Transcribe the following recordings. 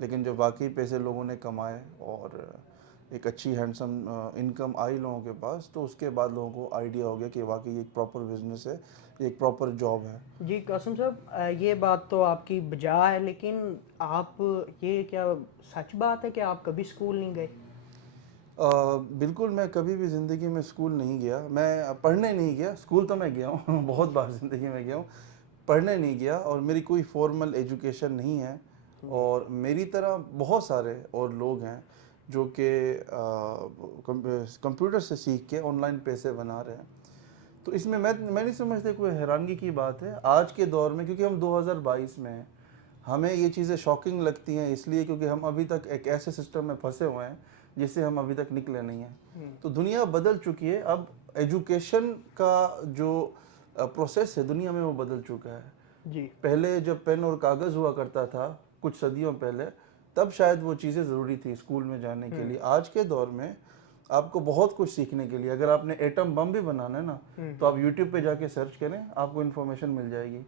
لیکن جب واقعی پیسے لوگوں نے کمائے اور ایک اچھی ہینڈسم انکم آئی لوگوں کے پاس، تو اس کے بعد لوگوں کو آئیڈیا ہو گیا کہ واقعی ایک پراپر بزنس ہے، ایک پراپر جاب ہے۔ جی قاسم صاحب، یہ بات تو آپ کی بجا ہے، لیکن آپ یہ کیا سچ بات ہے کہ آپ کبھی اسکول نہیں گئے؟ بالکل، میں کبھی بھی زندگی میں اسکول نہیں گیا، میں پڑھنے نہیں گیا، اسکول تو میں گیا ہوں بہت بار زندگی میں گیا ہوں، پڑھنے نہیں گیا، اور میری کوئی فارمل ایجوکیشن نہیں ہے، اور میری طرح بہت سارے اور لوگ ہیں جو کہ کمپیوٹر سے سیکھ کے آن لائن پیسے بنا رہے ہیں۔ تو اس میں میں نہیں سمجھتا کوئی حیرانگی کی بات ہے آج کے دور میں، کیونکہ ہم 2022 میں ہیں، ہمیں یہ چیزیں شاکنگ لگتی ہیں اس لیے کیونکہ ہم ابھی تک ایک ایسے سسٹم میں پھنسے ہوئے ہیں جس سے ہم ابھی تک نکلے نہیں ہیں۔ تو دنیا بدل چکی ہے، اب ایجوکیشن کا جو پروسیس ہے دنیا میں وہ بدل چکا ہے۔ جی پہلے جب پین اور کاغذ ہوا کرتا تھا کچھ صدیوں پہلے، تب شاید وہ چیزیں ضروری تھی اسکول میں جانے کے لیے۔ آج کے دور میں آپ کو بہت کچھ سیکھنے کے لیے، اگر آپ نے ایٹم بم بھی بنانا ہے نا تو آپ یوٹیوب پہ جا کے سرچ کریں، آپ کو انفارمیشن مل جائے گی۔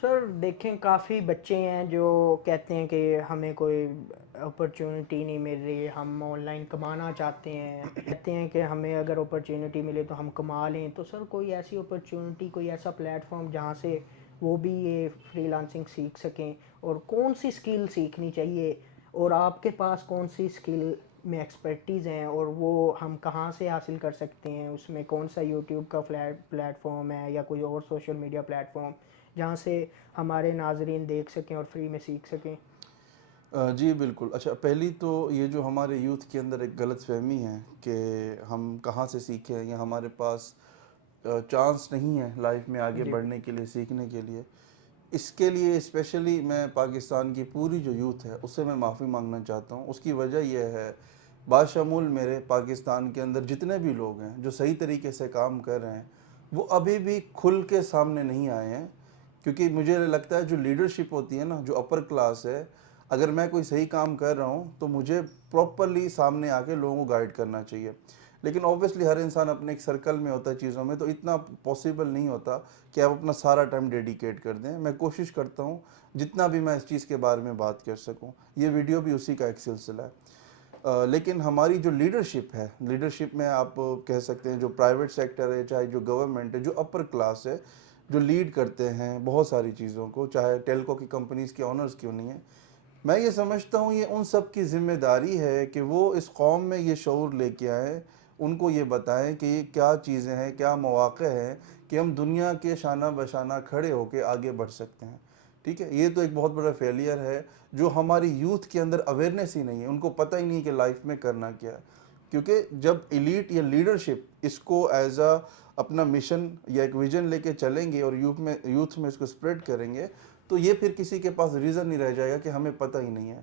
سر دیکھیں، کافی بچے ہیں جو کہتے ہیں کہ ہمیں کوئی اپرچونٹی نہیں مل رہی، ہم آن لائن کمانا چاہتے ہیں، کہتے ہیں کہ ہمیں اگر اپرچونٹی ملے تو ہم کما لیں۔ تو سر کوئی ایسی اپرچونٹی، کوئی ایسا پلیٹ فارم جہاں سے وہ بھی یہ فری لانسنگ سیکھ سکیں، اور کون سی سکل سیکھنی چاہیے، اور آپ کے پاس کون سی سکل میں ایکسپرٹیز ہیں، اور وہ ہم کہاں سے حاصل کر سکتے ہیں؟ اس میں کون سا یوٹیوب کا پلیٹ فارم ہے یا کوئی اور سوشل میڈیا پلیٹ فارم جہاں سے ہمارے ناظرین دیکھ سکیں اور فری میں سیکھ سکیں؟ جی بالکل۔ اچھا، پہلی تو یہ جو ہمارے یوتھ کے اندر ایک غلط فہمی ہے کہ ہم کہاں سے سیکھیں، یا ہمارے پاس چانس نہیں ہے لائف میں آگے جی بڑھنے کے لیے، سیکھنے کے لیے، اس کے لیے اسپیشلی میں پاکستان کی پوری جو یوتھ ہے اس سے میں معافی مانگنا چاہتا ہوں۔ اس کی وجہ یہ ہے، باشمول میرے پاکستان کے اندر جتنے بھی لوگ ہیں جو صحیح طریقے سے کام کر رہے ہیں، وہ ابھی بھی کھل کے سامنے نہیں آئے ہیں، کیونکہ مجھے لگتا ہے جو لیڈرشپ ہوتی ہے نا، جو اپر کلاس ہے، اگر میں کوئی صحیح کام کر رہا ہوں تو مجھے پراپرلی سامنے آ کے لوگوں کو گائیڈ کرنا چاہیے۔ لیکن اوبویسلی ہر انسان اپنے ایک سرکل میں ہوتا ہے چیزوں میں، تو اتنا پاسبل نہیں ہوتا کہ آپ اپنا سارا ٹائم ڈیڈیکیٹ کر دیں۔ میں کوشش کرتا ہوں جتنا بھی میں اس چیز کے بارے میں بات کر سکوں، یہ ویڈیو بھی اسی کا ایک سلسلہ ہے۔ لیکن ہماری جو لیڈرشپ ہے، لیڈرشپ میں آپ کہہ سکتے ہیں جو پرائیویٹ سیکٹر ہے، چاہے جو گورنمنٹ ہے، جو اپر کلاس ہے، جو لیڈ کرتے ہیں بہت ساری چیزوں کو، چاہے ٹیلکو کی کمپنیز کے آنرز کیوں نہیں ہیں، میں یہ سمجھتا ہوں یہ ان سب کی ذمہ داری ہے کہ وہ اس قوم میں یہ شعور لے کے آئیں، ان کو یہ بتائیں کہ یہ کیا چیزیں ہیں، کیا مواقع ہیں کہ ہم دنیا کے شانہ بشانہ کھڑے ہو کے آگے بڑھ سکتے ہیں۔ ٹھیک ہے، یہ تو ایک بہت بڑا فیلئر ہے جو ہماری یوتھ کے اندر اویئرنیس ہی نہیں ہے، ان کو پتہ ہی نہیں کہ لائف میں کرنا کیا ہے۔ کیونکہ جب ایلیٹ یا لیڈرشپ اس کو ایز اپنا مشن یا ایک ویژن لے کے چلیں گے اور یوتھ میں اس کو اسپریڈ کریں گے، تو یہ پھر کسی کے پاس ریزن نہیں رہ جائے گا کہ ہمیں پتہ ہی نہیں ہے۔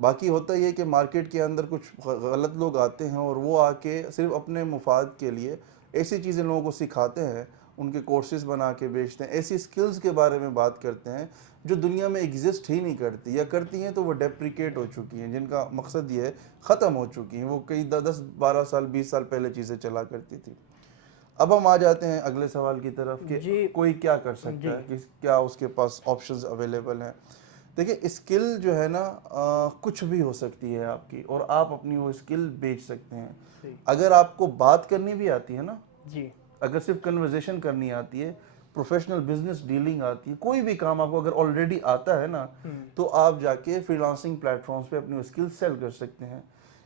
باقی ہوتا یہ کہ مارکیٹ کے اندر کچھ غلط لوگ آتے ہیں اور وہ آ کے صرف اپنے مفاد کے لیے ایسی چیزیں لوگوں کو سکھاتے ہیں، ان کے کورسز بنا کے بیچتے ہیں، ایسی سکلز کے بارے میں بات کرتے ہیں جو دنیا میں ایگزسٹ ہی نہیں کرتی، یا کرتی ہیں تو وہ ڈیپریکیٹ ہو چکی ہیں، جن کا مقصد یہ ہے ختم ہو چکی ہیں، وہ کئی 10 12 سال 20 سال پہلے چیزیں چلا کرتی تھی۔ اب ہم آ جاتے ہیں اگلے سوال کی طرف کہ جی کوئی کیا کر سکتا جی ہے، کہ کیا اس کے پاس آپشنز اویلیبل ہیں۔ دیکھیں، اسکل جو ہے نا کچھ بھی ہو سکتی ہے آپ کی، اور آپ اپنی وہ اسکل بیچ سکتے ہیں۔ صحیح اگر آپ کو بات کرنی بھی آتی ہے نا، جی اگر صرف کنورزیشن کرنی آتی ہے، پروفیشنل بزنس ڈیلنگ آتی ہے، کوئی بھی کام آپ کو اگر آلریڈی آتا ہے نا، تو آپ جا کے فری لانسنگ پلیٹ فارمز پہ اپنی اسکل سیل کر سکتے ہیں،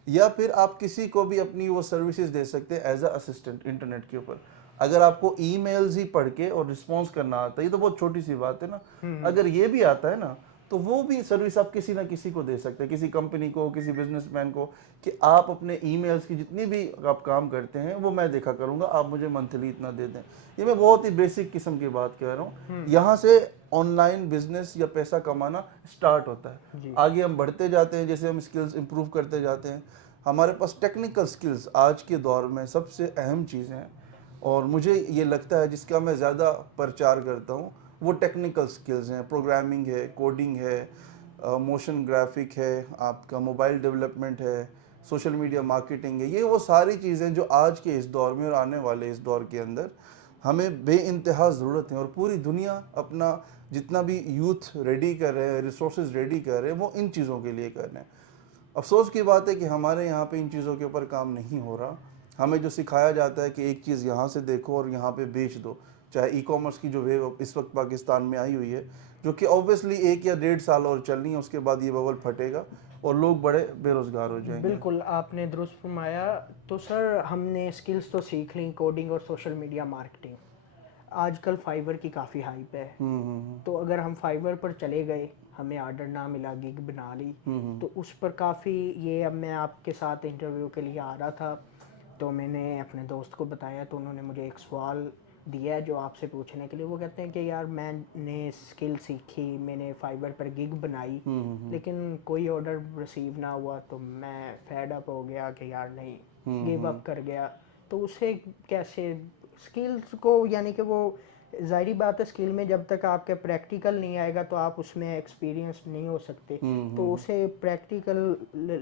یا پھر آپ کسی کو بھی اپنی وہ سروسز دے سکتے ہیں ایز اے اسسٹنٹ انٹرنیٹ کے اوپر۔ اگر آپ کو ای میلز ہی پڑھ کے اور رسپانس کرنا آتا ہے، یہ تو بہت چھوٹی سی بات ہے نا، اگر یہ بھی آتا ہے نا، تو وہ بھی سروس آپ کسی نہ کسی کو دے سکتے ہیں، کسی کمپنی کو، کسی بزنس مین کو، کہ آپ اپنے ای میلز کی جتنی بھی آپ کام کرتے ہیں وہ میں دیکھا کروں گا، آپ مجھے منتھلی اتنا دے دیں۔ یہ میں بہت ہی بیسک قسم کی بات کہہ رہا ہوں۔ یہاں سے آن لائن بزنس یا پیسہ کمانا سٹارٹ ہوتا ہے۔ جی آگے ہم بڑھتے جاتے ہیں، جیسے ہم اسکلز امپروو کرتے جاتے ہیں، ہمارے پاس ٹیکنیکل سکلز آج کے دور میں سب سے اہم چیزیں ہیں، اور مجھے یہ لگتا ہے جس کا میں زیادہ پرچار کرتا ہوں وہ ٹیکنیکل سکلز ہیں۔ پروگرامنگ ہے، کوڈنگ ہے، موشن گرافک ہے، آپ کا موبائل ڈیولپمنٹ ہے، سوشل میڈیا مارکیٹنگ ہے۔ یہ وہ ساری چیزیں جو آج کے اس دور میں اور آنے والے اس دور کے اندر ہمیں بے انتہا ضرورت ہے، اور پوری دنیا اپنا جتنا بھی یوتھ ریڈی کر رہے ہیں، ریسورسز ریڈی کر رہے ہیں، وہ ان چیزوں کے لیے کر رہے ہیں۔ افسوس کی بات ہے کہ ہمارے یہاں پہ ان چیزوں کے اوپر کام نہیں ہو رہا۔ ہمیں جو سکھایا جاتا ہے کہ ایک چیز یہاں سے دیکھو اور یہاں پہ بیچ دو، چاہے ای کامرس کی جو ویو اس وقت پاکستان میں آئی ہوئی ہے، جو کہ اوبویسلی 1 یا 1.5 سال اور چلنی ہے، اس کے بعد یہ ببل پھٹے گا اور لوگ بڑے بے روزگار ہو جائیں گے۔ بالکل آپ نے درست فرمایا۔ تو سر ہم نے اسکلز تو سیکھ لیں، کوڈنگ اور سوشل میڈیا مارکیٹنگ، آج کل فائیور کی کافی ہائپ ہے، تو اگر ہم فائیور پر چلے گئے، ہمیں آرڈر نہ ملا، گگ بنا لی، تو اس پر کافی یہ، اب میں آپ کے ساتھ انٹرویو کے لیے آ رہا تھا تو میں نے اپنے دوست کو بتایا تو انہوں نے مجھے ایک سوال دیا ہے جو آپ سے پوچھنے کے لیے۔ وہ کہتے ہیں کہ یار میں نے اسکل سیکھی، میں نے فائیور پر گگ بنائی، لیکن کوئی آرڈر ریسیو نہ ہوا تو میں فیڈ اپ ہو گیا کہ یار نہیں، گیو اپ کر گیا۔ تو اسے کیسے اسکلز کو، یعنی کہ وہ ظاہری بات ہے اسکل میں جب تک آپ کے پریکٹیکل نہیں آئے گا تو آپ اس میں ایکسپیرینس نہیں ہو سکتے، تو اسے پریکٹیکل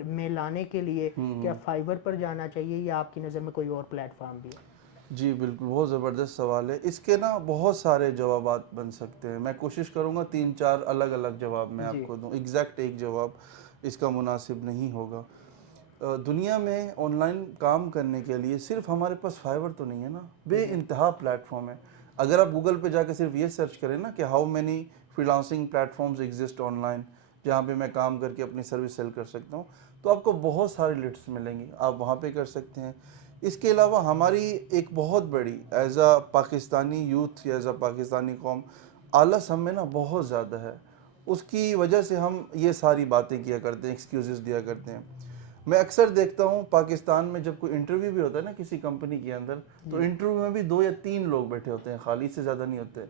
میں لانے کے لیے کیا فائیور پر جانا چاہیے یا آپ کی نظر میں کوئی اور پلیٹ فارم بھی ہے؟ جی بالکل، بہت زبردست سوال ہے۔ اس کے نا بہت سارے جوابات بن سکتے ہیں، میں کوشش کروں گا 3-4 الگ الگ جواب میں آپ کو دوں، ایگزیکٹ ایک جواب اس کا مناسب نہیں ہوگا۔ دنیا میں آن لائن کام کرنے کے لیے صرف ہمارے پاس فائیور تو نہیں ہے نا، بے انتہا پلیٹ فارم ہے۔ اگر آپ گوگل پہ جا کے صرف یہ سرچ کریں نا کہ how many freelancing platforms exist online, جہاں پہ میں کام کر کے اپنی سروس سیل کر سکتا ہوں، تو آپ کو بہت سارے لسٹس ملیں گی، آپ وہاں پہ کر سکتے ہیں۔ اس کے علاوہ ہماری ایک بہت بڑی ایز اے پاکستانی یوتھ یا ایز اے پاکستانی قوم، آلس ہم میں نا بہت زیادہ ہے، اس کی وجہ سے ہم یہ ساری باتیں کیا کرتے ہیں، ایکسکیوزز دیا کرتے ہیں۔ میں اکثر دیکھتا ہوں پاکستان میں جب کوئی انٹرویو بھی ہوتا ہے نا کسی کمپنی کے اندر، تو انٹرویو میں بھی 2 یا 3 لوگ بیٹھے ہوتے ہیں، خالی سے زیادہ نہیں ہوتے۔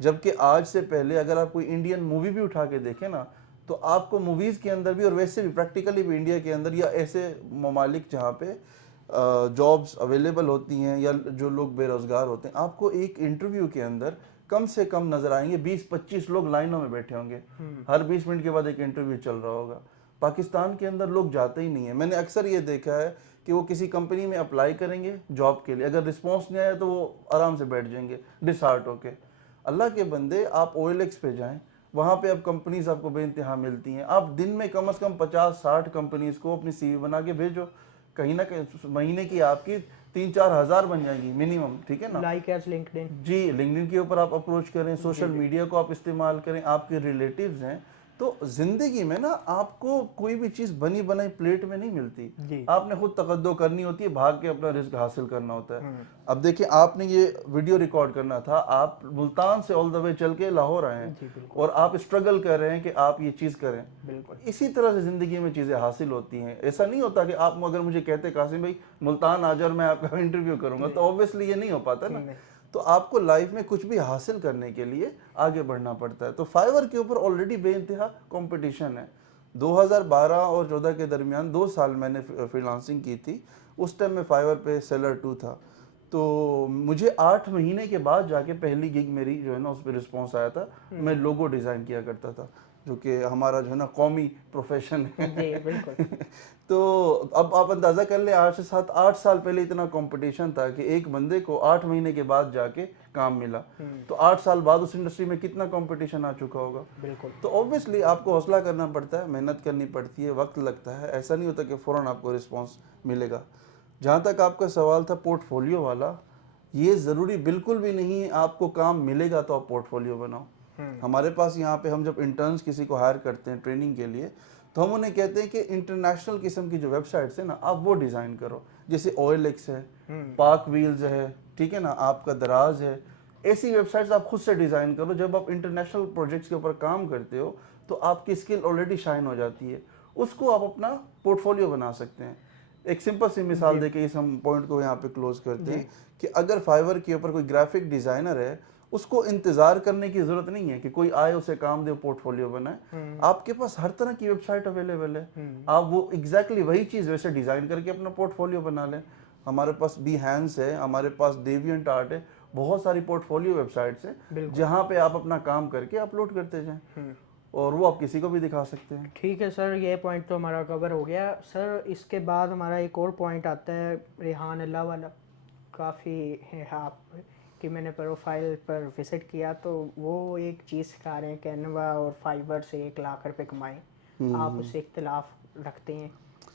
جبکہ آج سے پہلے اگر آپ کوئی انڈین مووی بھی اٹھا کے دیکھیں نا، تو آپ کو موویز کے اندر بھی اور ویسے بھی پریکٹیکلی بھی انڈیا کے اندر یا ایسے ممالک جہاں پہ جابز اویلیبل ہوتی ہیں یا جو لوگ بے روزگار ہوتے ہیں، آپ کو ایک انٹرویو کے اندر کم سے کم نظر آئیں گے 20-25 لوگ لائنوں میں بیٹھے ہوں گے، ہر 20 منٹ کے بعد ایک انٹرویو چل رہا ہوگا۔ پاکستان کے اندر لوگ جاتے ہی نہیں ہیں۔ میں نے اکثر یہ دیکھا ہے کہ وہ کسی کمپنی میں اپلائی کریں گے جاب کے لیے، اگر رسپانس نہیں آیا تو وہ آرام سے بیٹھ جائیں گے ڈس ہارٹ ہو کے۔ اللہ کے بندے، آپ OLX پہ جائیں، وہاں پہ اب کمپنیز آپ کو بے انتہا ملتی ہیں، آپ دن میں کم از کم 50-60 کمپنیز کو اپنی CV بنا کے بھیجو، کہیں نہ کہیں مہینے کی آپ کی 3-4 ہزار بن جائیں گی منیمم، ٹھیک ہے نا؟ لائک ایز لنکڈ ان۔ جی، لنکڈ ان کے اوپر آپ اپروچ کریں، سوشل میڈیا کو آپ استعمال کریں، آپ کے ریلیٹیوز ہیں، تو زندگی میں نا آپ کو کوئی بھی چیز بنی بنائی پلیٹ میں نہیں ملتی، آپ نے خود تقدو کرنی ہوتی ہے، بھاگ کے اپنا رزق حاصل کرنا ہوتا ہے۔ اب دیکھیں، آپ نے یہ ویڈیو ریکارڈ کرنا تھا، آپ ملتان سے آل دا وے چل کے لاہور آئے ہیں اور آپ اسٹرگل کر رہے ہیں کہ آپ یہ چیز کریں۔ اسی طرح سے زندگی میں چیزیں حاصل ہوتی ہیں۔ ایسا نہیں ہوتا کہ آپ اگر مجھے کہتے قاسم بھائی ملتان آ جاؤ اور میں آپ کا انٹرویو کروں گا، تو اوبویسلی یہ نہیں ہو پاتا نا۔ تو آپ کو لائف میں کچھ بھی حاصل کرنے کے لیے آگے بڑھنا پڑتا ہے۔ تو فائیور کے اوپر آلریڈی بے انتہا کمپٹیشن ہے۔ 2012 اور 14 کے درمیان 2 سال میں نے فری لانسنگ کی تھی، اس ٹائم میں فائیور پہ سیلر 2 تھا، تو مجھے 8 مہینے کے بعد جا کے پہلی گگ میری جو ہے نا اس پہ رسپانس آیا تھا۔ میں لوگو ڈیزائن کیا کرتا تھا، جو کہ ہمارا جو ہے نا قومی پروفیشن ہے۔ تو اب آپ اندازہ کر لیں، 8 سے 8 سال پہلے اتنا کمپٹیشن تھا کہ ایک بندے کو 8 مہینے کے بعد جا کے کام ملا، تو 8 سال بعد اس انڈسٹری میں کتنا کمپٹیشن آ چکا ہوگا۔ تو اوبویسلی آپ کو حوصلہ کرنا پڑتا ہے، محنت کرنی پڑتی ہے، وقت لگتا ہے، ایسا نہیں ہوتا کہ فوراً آپ کو رسپانس ملے گا۔ جہاں تک آپ کا سوال تھا پورٹ فولیو والا، یہ ضروری بالکل بھی نہیں ہے آپ کو کام ملے گا تو آپ پورٹ فولیو بناؤ۔ ہمارے پاس یہاں پہ ہم جب انٹرنز کسی کو ہائر کرتے ہیں ٹریننگ کے لیے، تو ہم انہیں کہتے ہیں کہ انٹرنیشنل قسم کی جو ویب سائٹس ہیں نا، آپ وہ ڈیزائن کرو، جیسے OLX ہے، پاک ویلز ہے، ٹھیک ہے نا، آپ کا دراز ہے، ایسی ویب سائٹس آپ خود سے ڈیزائن کرو۔ جب آپ انٹرنیشنل پروجیکٹس کے اوپر کام کرتے ہو تو آپ کی اسکل آلریڈی شائن ہو جاتی ہے، اس کو آپ اپنا پورٹ فولیو بنا سکتے ہیں۔ ایک سمپل سی مثال دے کے اس ہم پوائنٹ کو یہاں پہ کلوز کرتے ہیں کہ اگر فائیور کے اوپر کوئی گرافک ڈیزائنر ہے، اس کو انتظار کرنے کی ضرورت نہیں ہے کہ کوئی آئے اسے کام دے پورٹ فولیو بنائے، آپ کے پاس ہر طرح کی ویب سائٹ اویلیبل ہے، آپ وہ ایگزیکٹلی وہی چیز ویسے ڈیزائن کر کے اپنا پورٹ فولیو بنا لیں۔ ہمارے پاس Behance ہے، ہمارے پاس ڈیوینٹ آرٹ ہے، بہت ساری پورٹ فولیو ویب سائٹس ہیں جہاں پہ آپ اپنا کام کر کے اپلوڈ کرتے جائیں اور وہ آپ کسی کو بھی دکھا سکتے ہیں۔ ٹھیک ہے سر، یہ پوائنٹ تو ہمارا کور ہو گیا۔ سر اس کے بعد ہمارا ایک اور پوائنٹ آتا ہے ریحان اللہ والا، کافی ہے آپ کہ میں نے پروفائل پر وزٹ کیا تو وہ ایک چیز سکھا رہے ہیں کینوا اور فائبر سے 1 لاکھ روپے کمائیں. آپ اس سے اختلاف رکھتے ہیں.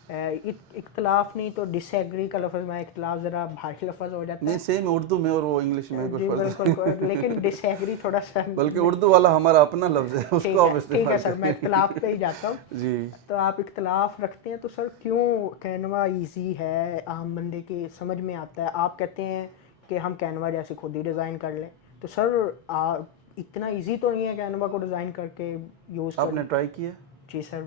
اختلاف نہیں تو ڈس ایگری کا لفظ، میں اختلاف ذرا بھاری لفظ ہو جاتا نہیں ہے سیم اردو میں اور وہ انگلش میں کچھ جی فرق بالکل، لیکن ڈس ایگری تھوڑا سا بلکہ اردو والا ہمارا اپنا لفظ ہے، اس کو آپ ٹھیک ہے استعمال سر، میں اختلاف پہ ہی جاتا ہوں. جی. تو آپ اختلاف رکھتے ہیں تو سر کیوں کینوا ایزی ہے، عام بندے کی سمجھ میں آتا ہے. آپ کہتے ہیں کہ ہم کینوا جیسے خود ہی ڈیزائن کر لیں، تو سر اتنا ایزی تو نہیں ہے کینوا کو ڈیزائن کر کے یوز آپ کرنا. نے ٹرائی کیا جی سر،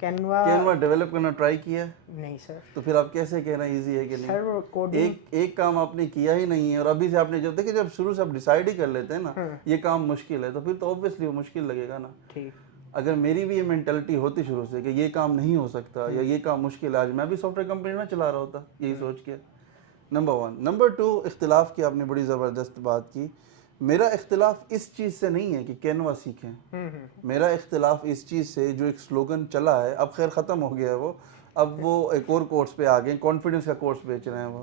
کینوا کینوا ڈیولپ کرنا ٹرائی کیا؟ نہیں سر. تو پھر آپ کیسے کہنا ایزی ہے کہ نہیں؟ سر کوڈنگ ایک کام آپ نے کیا ہی نہیں ہے اور ابھی سے آپ نے دیکھیں جب شروع سے آپ ڈیسائیڈ ہی کر لیتے ہیں نا یہ کام مشکل ہے تو پھر تو اوبویسلی وہ مشکل لگے گا نا. ٹھیک. اگر میری بھی یہ مینٹلٹی ہوتی شروع سے کہ یہ کام نہیں ہو سکتا یا یہ کام مشکل ہے، آج میں بھی سافٹ ویئر کمپنی نہ چلا رہا ہوتا یہی سوچ کے. نمبر 1. نمبر 2، اختلاف کی آپ نے بڑی زبردست بات کی. میرا اختلاف اس چیز سے نہیں ہے کہ کینوا سیکھیں، میرا اختلاف اس چیز سے جو ایک سلوگن چلا ہے، اب خیر ختم ہو گیا ہے وہ، اب وہ ایک اور کورس پہ آ گئے، کانفیڈنس کا کورس بیچ رہے ہیں وہ.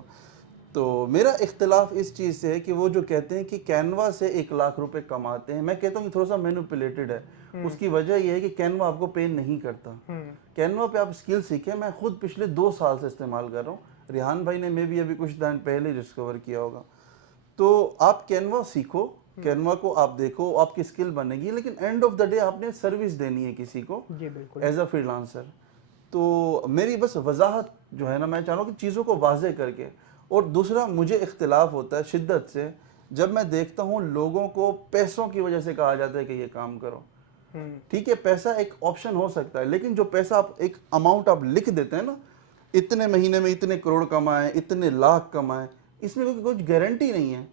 تو میرا اختلاف اس چیز سے ہے کہ وہ جو کہتے ہیں کہ کینوا سے 1 لاکھ روپے کماتے ہیں، میں کہتا ہوں کہ تھوڑا سا مینوپولیٹڈ ہے. اس کی وجہ یہ ہے کہ کینوا آپ کو پے نہیں کرتا. کینوا پہ آپ اسکل سیکھیں. میں خود پچھلے 2 سال سے استعمال کر رہا ہوں. ریحان بھائی نے میں بھی ابھی کچھ دن پہلے ڈسکور کیا ہوگا. تو آپ کینوا سیکھو، کینوا کو آپ دیکھو، آپ کی اسکل بنے گی، لیکن اینڈ آف دا ڈے آپ نے سروس دینی ہے کسی کو جی بالکل ایز اے فری لانسر. تو میری بس وضاحت جو ہے نا، میں چاہ رہا ہوں کہ چیزوں کو واضح کر کے. اور دوسرا مجھے اختلاف ہوتا ہے شدت سے جب میں دیکھتا ہوں لوگوں کو پیسوں کی وجہ سے کہا جاتا ہے کہ یہ کام کرو. ٹھیک ہے پیسہ ایک آپشن ہو سکتا ہے، لیکن جو پیسہ آپ ایک اماؤنٹ آپ لکھ دیتے ہیں نا، اتنے مہینے میں اتنے کروڑ کمائیں، اتنے لاکھ کمائیں، اس میں کوئی گارنٹی نہیں ہے.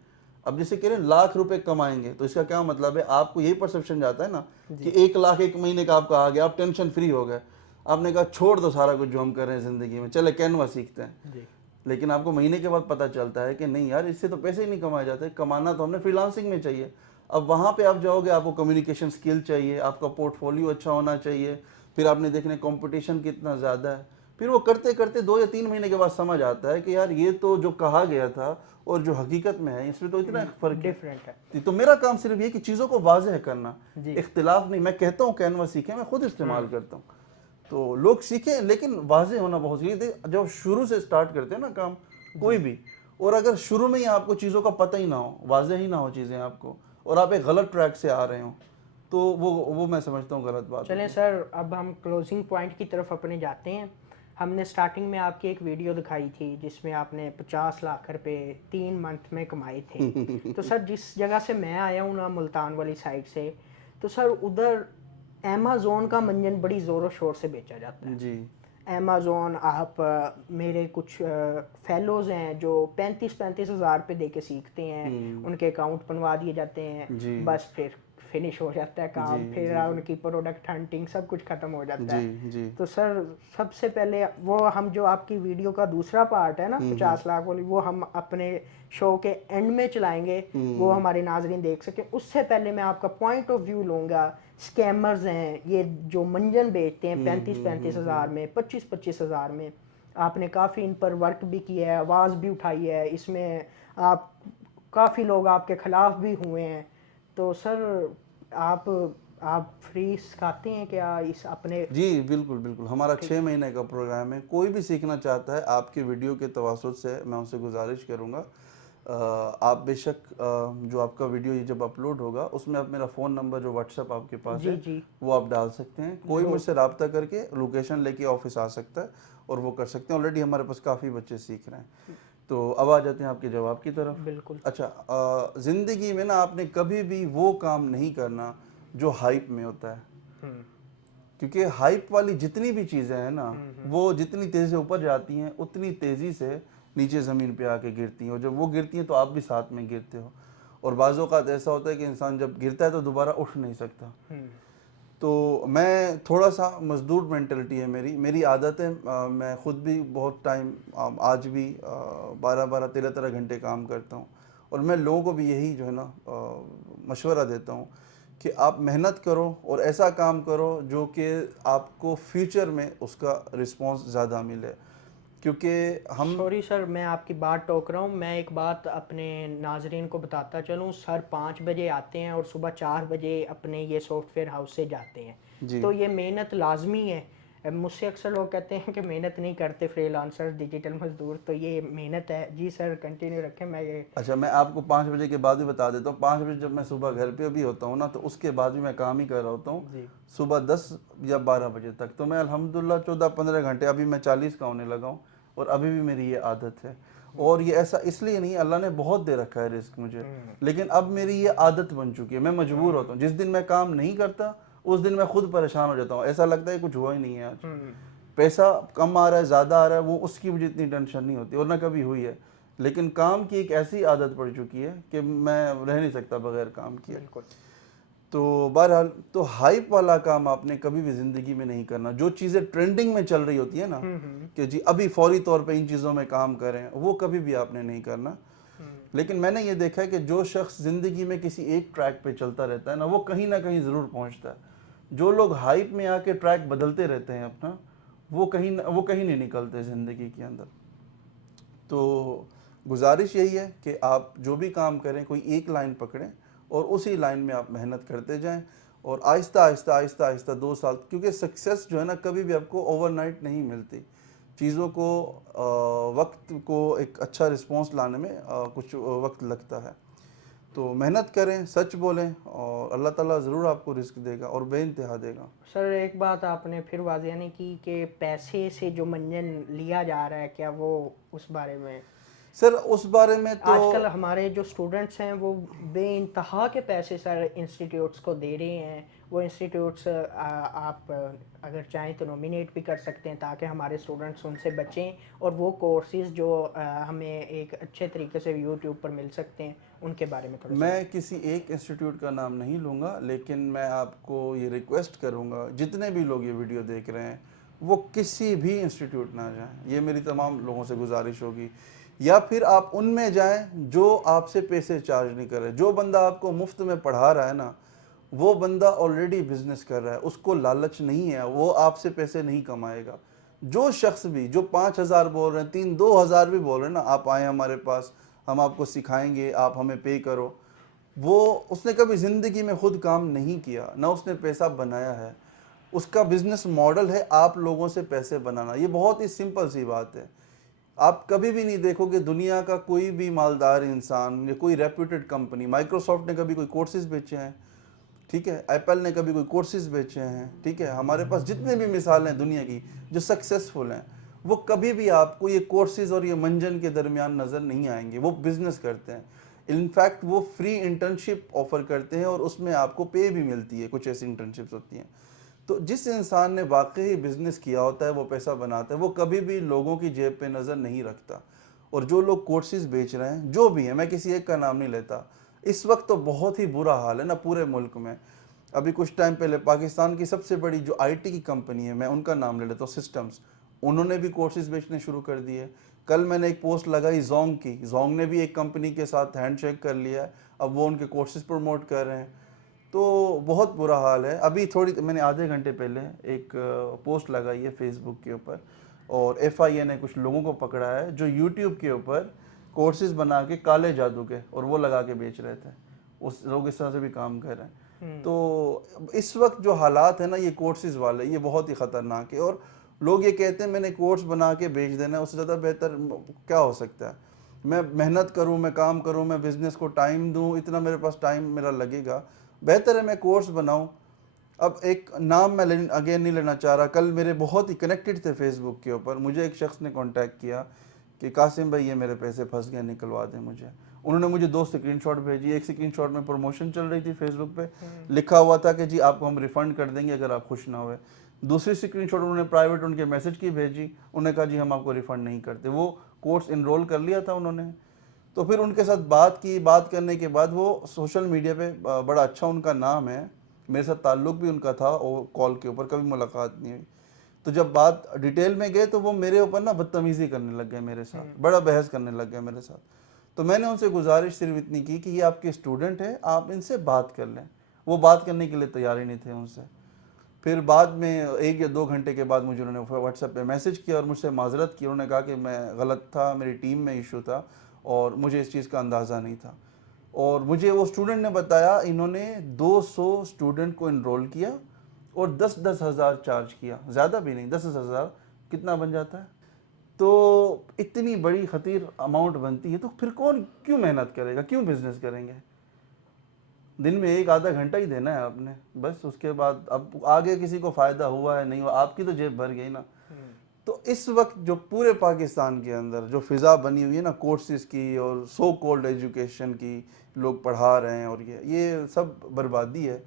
اب جیسے کہہ رہے ہیں لاکھ روپے کمائیں گے تو اس کا کیا مطلب ہے؟ آپ کو یہی پرسیپشن جاتا ہے نا کہ 1 لاکھ ایک مہینے کا آپ کا آ گیا، آپ ٹینشن فری ہو گئے، آپ نے کہا چھوڑ دو سارا کچھ جو ہم کر رہے ہیں زندگی میں، چلے کینوا سیکھتے ہیں. لیکن آپ کو مہینے کے بعد پتہ چلتا ہے کہ نہیں یار اس سے تو پیسے ہی نہیں کمائے جاتے، کمانا تو ہم نے فری لانسنگ میں چاہیے. اب وہاں پہ آپ جاؤ گے، آپ کو کمیونیکیشن سکل چاہیے، آپ کا پورٹ فولیو اچھا ہونا چاہیے، پھر آپ نے دیکھنا کمپٹیشن کتنا زیادہ ہے. پھر وہ کرتے کرتے 2 یا 3 مہینے کے بعد سمجھ آتا ہے کہ یار یہ تو جو کہا گیا تھا اور جو حقیقت میں ہے اس میں تو اتنا فرق ڈفرینٹ ہے. تو میرا کام صرف یہ کہ چیزوں کو واضح کرنا، جی. اختلاف نہیں. میں کہتا ہوں کینوا سیکھیں، میں خود استعمال کرتا ہوں، تو لوگ سیکھیں، لیکن واضح ہونا بہت ضروری ہے. جب شروع سے سٹارٹ کرتے ہیں نا کام کوئی بھی، اور اگر شروع میں ہی آپ کو چیزوں کا پتہ ہی نہ ہو، واضح ہی نہ ہو چیزیں آپ کو، اور آپ ایک غلط ٹریک سے آ رہے ہوں، تو وہ میں سمجھتا ہوں غلط بات چلیں ہوتی ہے. سر اب ہم کلوزنگ پوائنٹ کی طرف اپنے جاتے ہیں. ہم نے سٹارٹنگ میں آپ کی ایک ویڈیو دکھائی تھی جس میں آپ نے 50 لاکھ روپے 3 منتھ میں کمائے تھے. تو سر جس جگہ سے میں آیا ہوں نا، ملتان والی سائڈ سے، تو سر ادھر امیزون کا منجن بڑی زور و شور سے بیچا جاتا ہے. جی امیزون، آپ میرے کچھ فیلوز ہیں جو 35 ہزار پہ دے کے سیکھتے ہیں، ان کے اکاؤنٹ بنوا دیے جاتے ہیں، جی بس پھر فنش ہو جاتا ہے کام، جی پھر جی ان کی پروڈکٹ ہنٹنگ سب کچھ ختم ہو جاتا ہے. جی جی تو سر سب سے پہلے وہ ہم جو آپ کی ویڈیو کا دوسرا پارٹ ہے نا 50 لاکھ والی، وہ ہم اپنے شو کے اینڈ میں چلائیں گے، وہ ہمارے ناظرین دیکھ سکیں. اس سے پہلے میں آپ کا پوائنٹ آف ویو لوں گا. اسکیمرز ہیں یہ جو منجن بیچتے ہیں 35 ہزار میں، 25 ہزار میں. آپ نے کافی ان پر ورک بھی کیا ہے، آواز بھی اٹھائی ہے، اس میں آپ کافی لوگ آپ کے خلاف بھی ہوئے ہیں. تو سر آپ فری سکھاتے ہیں کیا اس اپنے؟ جی بالکل بالکل. ہمارا 6 مہینے کا پروگرام ہے. کوئی بھی سیکھنا چاہتا ہے آپ کے ویڈیو کے توسط سے میں ان سے گزارش کروں گا آپ بے شک جو آپ کا ویڈیو یہ جب اپلوڈ ہوگا اس میں آپ میرا فون نمبر جو واٹس ایپ آپ کے پاس ہے جی وہ آپ ڈال سکتے ہیں. کوئی مجھ سے رابطہ کر کے لوکیشن لے کے آفس آ سکتا ہے اور وہ کر سکتے ہیں. آلریڈی ہمارے پاس کافی بچے سیکھ رہے ہیں. تو اب آ جاتے ہیں آپ کے جواب کی طرف. بالکل. اچھا زندگی میں نا آپ نے کبھی بھی وہ کام نہیں کرنا جو ہائپ میں ہوتا ہے، کیونکہ ہائپ والی جتنی بھی چیزیں ہیں نا وہ جتنی تیزی سے اوپر جاتی ہیں اتنی تیزی سے نیچے زمین پہ آ کے گرتی ہیں، اور جب وہ گرتی ہیں تو آپ بھی ساتھ میں گرتے ہو. اور بعض اوقات ایسا ہوتا ہے کہ انسان جب گرتا ہے تو دوبارہ اٹھ نہیں سکتا. تو میں تھوڑا سا مزدور مینٹلٹی ہے میری عادت ہے. میں خود بھی بہت ٹائم آج بھی 12-13 گھنٹے کام کرتا ہوں، اور میں لوگوں کو بھی یہی جو ہے نا مشورہ دیتا ہوں کہ آپ محنت کرو اور ایسا کام کرو جو کہ آپ کو فیوچر میں اس کا رسپانس زیادہ ملے. کیونکہ ہم سوری سر میں آپ کی بات ٹوک رہا ہوں. میں ایک بات اپنے ناظرین کو بتاتا چلوں. سر 5 بجے آتے ہیں اور صبح 4 بجے اپنے یہ سافٹ ویئر ہاؤس سے جاتے ہیں. جی تو یہ محنت لازمی ہے. مجھ سے اکثر لوگ کہتے ہیں کہ محنت نہیں کرتے فری لانسر ڈیجیٹل مزدور, تو یہ محنت ہے. جی سر کنٹینیو رکھیں. میں یہ اچھا میں آپ کو 5 بجے کے بعد بھی بتا دیتا ہوں. 5 بجے جب میں صبح گھر پہ بھی ہوتا ہوں نا, تو اس کے بعد بھی میں کام ہی کر رہا ہوتا ہوں جی صبح 10 یا 12 بجے تک. تو میں الحمدللہ 14-15 گھنٹے, ابھی میں 40 کا ہونے لگا ہوں, اور ابھی بھی میری یہ عادت ہے. اور یہ ایسا اس لیے نہیں, اللہ نے بہت دے رکھا ہے رزق مجھے, لیکن اب میری یہ عادت بن چکی ہے. میں مجبور ہوتا ہوں, جس دن میں کام نہیں کرتا اس دن میں خود پریشان ہو جاتا ہوں. ایسا لگتا ہے کچھ ہوا ہی نہیں ہے آج. پیسہ کم آ رہا ہے, زیادہ آ رہا ہے, وہ اس کی مجھے اتنی ٹینشن نہیں ہوتی, اور نہ کبھی ہوئی ہے. لیکن کام کی ایک ایسی عادت پڑ چکی ہے کہ میں رہ نہیں سکتا بغیر کام کیے. بالکل. تو بہرحال, تو ہائپ والا کام آپ نے کبھی بھی زندگی میں نہیں کرنا. جو چیزیں ٹرینڈنگ میں چل رہی ہوتی ہے نا, کہ جی ابھی فوری طور پہ ان چیزوں میں کام کریں, وہ کبھی بھی آپ نے نہیں کرنا. لیکن میں نے یہ دیکھا ہے کہ جو شخص زندگی میں کسی ایک ٹریک پہ چلتا رہتا ہے نا, وہ کہیں نہ کہیں ضرور پہنچتا ہے. جو لوگ ہائپ میں آ کے ٹریک بدلتے رہتے ہیں اپنا, وہ کہیں نہیں نکلتے زندگی کے اندر. تو گزارش یہی ہے کہ آپ جو بھی کام کریں کوئی ایک لائن پکڑیں اور اسی لائن میں آپ محنت کرتے جائیں, اور آہستہ آہستہ آہستہ آہستہ 2 سال, کیونکہ سکسیس جو ہے نا کبھی بھی آپ کو اوور نائٹ نہیں ملتی. چیزوں کو وقت کو ایک اچھا رسپانس لانے میں کچھ وقت لگتا ہے. تو محنت کریں, سچ بولیں, اور اللہ تعالیٰ ضرور آپ کو رزق دے گا اور بے انتہا دے گا. سر ایک بات آپ نے پھر واضح نہیں کی کہ پیسے سے جو منجن لیا جا رہا ہے, کیا وہ اس بارے میں سر اس بارے میں تو آج کل ہمارے جو اسٹوڈنٹس ہیں وہ بے انتہا کے پیسے سر انسٹیٹیوٹس کو دے رہے ہیں. وہ انسٹیٹیوٹس آپ اگر چاہیں تو نومینیٹ بھی کر سکتے ہیں تاکہ ہمارے اسٹوڈنٹس ان سے بچیں, اور وہ کورسز جو ہمیں ایک اچھے طریقے سے یوٹیوب پر مل سکتے ہیں ان کے بارے میں تھوڑا سا. میں کسی ایک انسٹیٹیوٹ کا نام نہیں لوں گا, لیکن میں آپ کو یہ ریکویسٹ کروں گا, جتنے بھی لوگ یہ ویڈیو دیکھ رہے ہیں وہ کسی بھی انسٹیٹیوٹ نہ جائیں. یہ میری تمام لوگوں سے گزارش ہوگی. یا پھر آپ ان میں جائیں جو آپ سے پیسے چارج نہیں کر رہے. جو بندہ آپ کو مفت میں پڑھا رہا ہے نا, وہ بندہ آلریڈی بزنس کر رہا ہے, اس کو لالچ نہیں ہے, وہ آپ سے پیسے نہیں کمائے گا. جو شخص بھی جو 5,000 بول رہے ہیں, 2,000 بھی بول رہے ہیں نا, آپ آئیں ہمارے پاس, ہم آپ کو سکھائیں گے, آپ ہمیں پے کرو, وہ اس نے کبھی زندگی میں خود کام نہیں کیا, نہ اس نے پیسہ بنایا ہے. اس کا بزنس ماڈل ہے آپ لوگوں سے پیسے بنانا. یہ بہت ہی سمپل سی بات ہے. آپ کبھی بھی نہیں دیکھو کہ دنیا کا کوئی بھی مالدار انسان یا کوئی ریپیوٹڈ کمپنی, مائکروسافٹ نے کبھی کوئی کورسز بیچے ہیں, ٹھیک ہے, ایپل نے کبھی کوئی کورسز بیچے ہیں, ٹھیک ہے, ہمارے پاس جتنے بھی مثالیں ہیں دنیا کی جو سکسیسفل ہیں, وہ کبھی بھی آپ کو یہ کورسز اور یہ منجن کے درمیان نظر نہیں آئیں گے. وہ بزنس کرتے ہیں. انفیکٹ وہ فری انٹرنشپ آفر کرتے ہیں اور اس میں آپ کو پے بھی ملتی ہے. کچھ ایسی انٹرنشپس ہوتی ہیں. تو جس انسان نے واقعی بزنس کیا ہوتا ہے وہ پیسہ بناتا ہے, وہ کبھی بھی لوگوں کی جیب پہ نظر نہیں رکھتا. اور جو لوگ کورسز بیچ رہے ہیں, جو بھی ہیں, میں کسی ایک کا نام نہیں لیتا, اس وقت تو بہت ہی برا حال ہے نا پورے ملک میں. ابھی کچھ ٹائم پہلے پاکستان کی سب سے بڑی جو آئی ٹی کی کمپنی ہے, میں ان کا نام لے لیتا ہوں, سسٹمز, انہوں نے بھی کورسز بیچنے شروع کر دیے. کل میں نے ایک پوسٹ لگائی زونگ کی, زونگ نے بھی ایک کمپنی کے ساتھ ہینڈ شیک کر لیا ہے, اب وہ ان کے کورسز پروموٹ کر رہے ہیں. تو بہت برا حال ہے. ابھی میں نے آدھے گھنٹے پہلے ایک پوسٹ لگائی ہے فیس بک کے اوپر, اور ایف آئی اے نے کچھ لوگوں کو پکڑا ہے جو یوٹیوب کے اوپر کورسز بنا کے کالے جادو کے, اور وہ لگا کے بیچ رہے تھے. لوگ اس طرح سے بھی کام کر رہے ہیں. تو اس وقت جو حالات ہیں نا یہ کورسز والے, یہ بہت ہی خطرناک ہے. اور لوگ یہ کہتے ہیں میں نے کورس بنا کے بیچ دینا ہے, اس سے زیادہ بہتر کیا ہو سکتا ہے. میں محنت کروں, میں کام کروں, میں بزنس کو ٹائم دوں, اتنا میرے پاس ٹائم میرا لگے گا. بہتر ہے میں کورس بناؤں. اب ایک نام میں اگین نہیں لینا چاہ رہا, کل میرے بہت ہی کنیکٹڈ تھے فیس بک کے اوپر, مجھے ایک شخص نے کانٹیکٹ کیا کہ قاسم بھائی یہ میرے پیسے پھنس گئے, نکلوا دیں مجھے. انہوں نے مجھے 2 اسکرین شاٹ بھیجی. ایک اسکرین شاٹ میں پروموشن چل رہی تھی فیس بک پہ, لکھا ہوا تھا کہ جی آپ کو ہم ریفنڈ کر دیں گے اگر آپ خوش نہ ہوئے. دوسری اسکرین شاٹ انہوں نے پرائیویٹ ان کے میسج کی بھیجی, انہوں نے کہا جی ہم آپ کو ریفنڈ نہیں کرتے. وہ کورس انرول کر لیا تھا انہوں نے. تو پھر ان کے ساتھ بات کی, بات کرنے کے بعد وہ سوشل میڈیا پہ بڑا اچھا ان کا نام ہے, میرے ساتھ تعلق بھی ان کا تھا, اور کال کے اوپر کبھی ملاقات نہیں ہوئی. تو جب بات ڈیٹیل میں گئے تو وہ میرے اوپر نا بدتمیزی کرنے لگ گئے میرے ساتھ, بڑا بحث کرنے لگ گئے میرے ساتھ. تو میں نے ان سے گزارش صرف اتنی کی کہ یہ آپ کے اسٹوڈنٹ ہیں, آپ ان سے بات کر لیں. وہ بات کرنے کے لیے تیار ہی نہیں تھے ان سے. پھر بعد میں 1 یا 2 گھنٹے کے بعد مجھے انہوں نے واٹس ایپ پہ میسج کیا اور مجھ سے معذرت کی. انہوں نے کہا کہ میں غلط تھا, میری ٹیم میں ایشو تھا اور مجھے اس چیز کا اندازہ نہیں تھا. اور مجھے وہ اسٹوڈنٹ نے بتایا انہوں نے 200 اسٹوڈنٹ کو انرول کیا اور 10-10 ہزار چارج کیا, زیادہ بھی نہیں, 10 ہزار کتنا بن جاتا ہے. تو اتنی بڑی خطیر اماؤنٹ بنتی ہے, تو پھر کون کیوں محنت کرے گا, کیوں بزنس کریں گے. دن میں 1-آدھا گھنٹہ ہی دینا ہے آپ نے بس, اس کے بعد اب آگے کسی کو فائدہ ہوا ہے نہیں ہوا, آپ کی تو جیب بھر گئی نا. تو اس وقت جو پورے پاکستان کے اندر جو فضا بنی ہوئی ہے نا کورسز کی اور سو کولڈ ایجوکیشن کی, لوگ پڑھا رہے ہیں اور یہ سب بربادی ہے.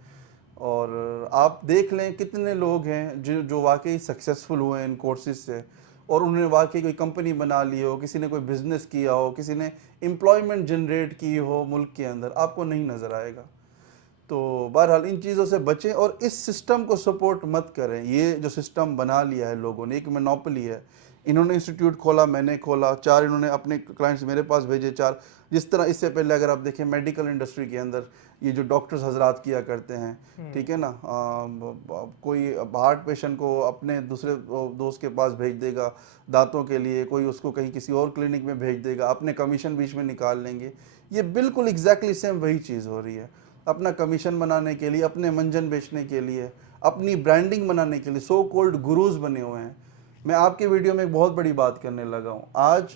اور آپ دیکھ لیں کتنے لوگ ہیں جو واقعی سکسیسفل ہوئے ہیں ان کورسز سے, اور انہوں نے واقعی کوئی کمپنی بنا لی ہو, کسی نے کوئی بزنس کیا ہو, کسی نے امپلائمنٹ جنریٹ کی ہو ملک کے اندر, آپ کو نہیں نظر آئے گا. تو بہرحال ان چیزوں سے بچیں اور اس سسٹم کو سپورٹ مت کریں. یہ جو سسٹم بنا لیا ہے لوگوں نے, ایک مونوپلی ہے. انہوں نے انسٹیٹیوٹ کھولا, میں نے کھولا, 4 انہوں نے اپنے کلائنٹس میرے پاس بھیجے, 4 جس طرح اس سے پہلے اگر آپ دیکھیں میڈیکل انڈسٹری کے اندر یہ جو ڈاکٹرز حضرات کیا کرتے ہیں, ٹھیک ہے نا, کوئی ہارٹ پیشنٹ کو اپنے دوسرے دوست کے پاس بھیج دے گا دانتوں کے لیے, کوئی اس کو کہیں کسی اور کلینک میں بھیج دے گا, اپنے کمیشن بیچ میں نکال لیں گے. یہ بالکل ایگزیکٹلی سیم وہی چیز ہو رہی ہے. اپنا کمیشن بنانے کے لیے, اپنے منجن بیچنے کے لیے, اپنی برانڈنگ بنانے کے لیے سو کولڈ گروز بنے ہوئے ہیں. میں آپ کے ویڈیو میں ایک بہت بڑی بات کرنے لگا ہوں. آج